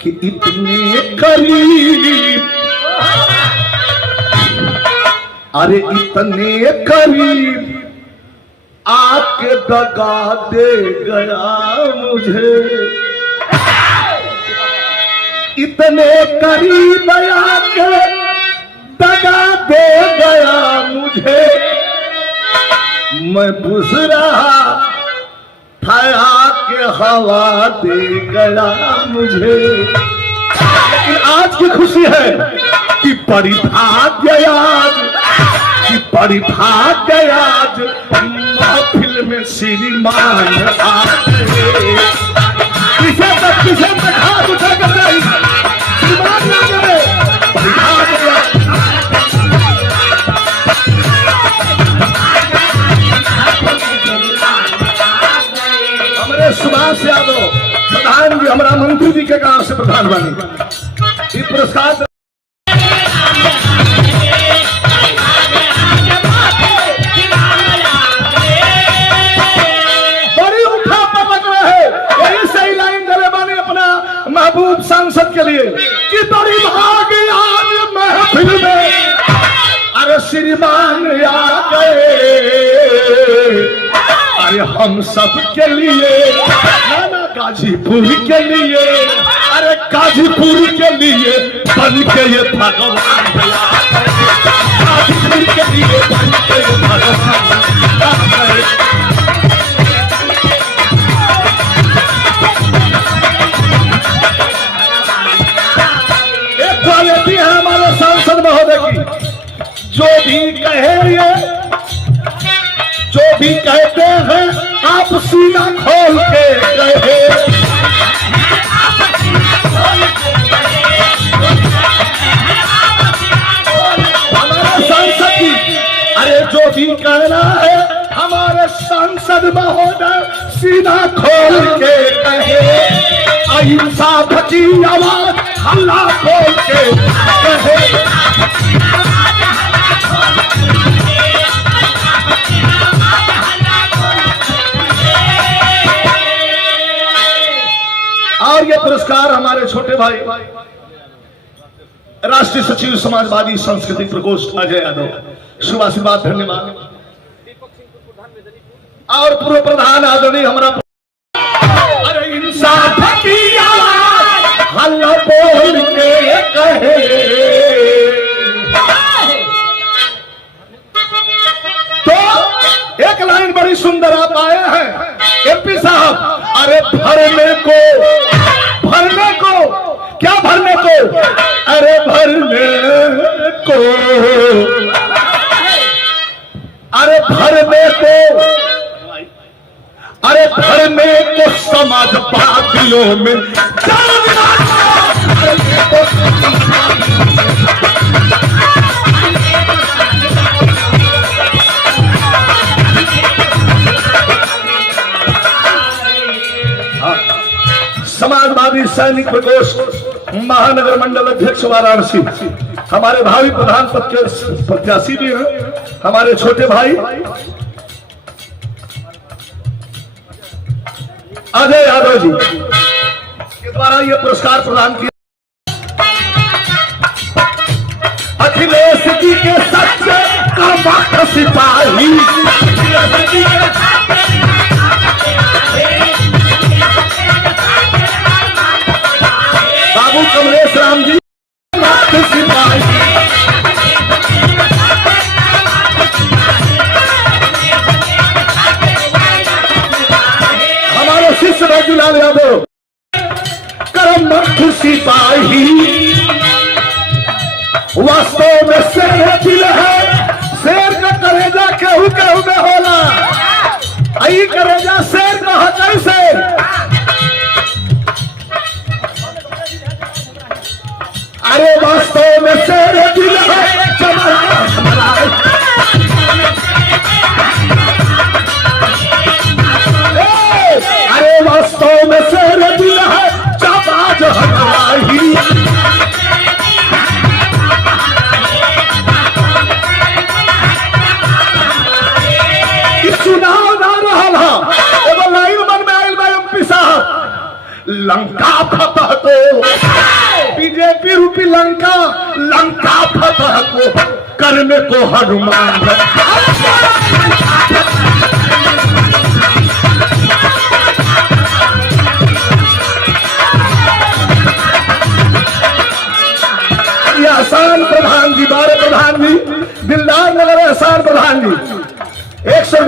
कि इतने करीब, अरे इतने करीब आके दगा दे गया मुझे, इतने करीब आके दगा दे गया मुझे। मैं बुझ रहा था आके हवा दे गया मुझे। लेकिन आज की खुशी है कि परिभाग्य आज, कि परिभाग्य आज महफिल में श्रीमान आ गए। किसे तक हाथ उठा कर श्रीमान आ गए। परिभाग्य हमारे सुभाष यादव प्रधान जी, हमारा मंत्री जी के गांव से प्रधान बने ये पुरस्कार। महबूब सांसद के लिए कि बड़ी भाग्य आज महफिल में अरे श्रीमान आ गए। अरे हम सब के लिए, नाना गाजीपुर के लिए, अरे गाजीपुर के लिए बन के ये भगवान, गाजीपुर के लिए बन के ये भगवान। हमारे सांसद महोदय की जो भी कहे, ये जो भी कहते हैं आप सीना खोल के कहे। हमारे सांसद की अरे जो भी कहना है हमारे सांसद महोदय सीना खोल के कहे। अहिंसा की आवाज हल्ला बोल के कहे। और ये पुरस्कार हमारे छोटे भाई राष्ट्रीय सचिव समाजवादी सांस्कृतिक प्रकोष्ठ अजय यादव, शुभ आशीर्वाद, धन्यवाद। और पूर्व प्रधान आदरणीय हमारा अरे इंसाफ की आवाज हल्ला बोल के कहे। तो एक लाइन बड़ी सुंदर आप आए हैं एमपी साहब। अरे भरने को क्या भरने को, अरे भरने को, अरे भरने को, अरे भरने को समाजवादियों में समाजवादी सैनिक प्रकोष्ठ महानगर मंडल अध्यक्ष वाराणसी, हमारे भावी प्रधान पद के प्रत्याशी भी हैं हमारे छोटे भाई अजय यादव जी के द्वारा यह पुरस्कार प्रदान किया। अखिलेश जी के सच्चे कर्मठ सिपाही, बाबू कमलेश राम जी सिपाही, हमारे शिष्य बाजूलाल यादव कर्मठ सिपाही। वास्तव में शेर दिल है, शेर का कलेजा केहू केहू में होला। आई कलेजा शेर का है कैसे? अरे वास्तव में शेर दिल है, अरे वास्तव में शेर दिल है जाबाज हमारी। चुनाव ना रहा एगो लाइन मन में आयल बा एमपी साहब लंका फतह को, बीजेपी रूपी लंका, लंका फतह को करने को हनुमान। ये एहसान प्रधान जी, बारे प्रधान जी, दिलदार नगर एहसान प्रधान जी 100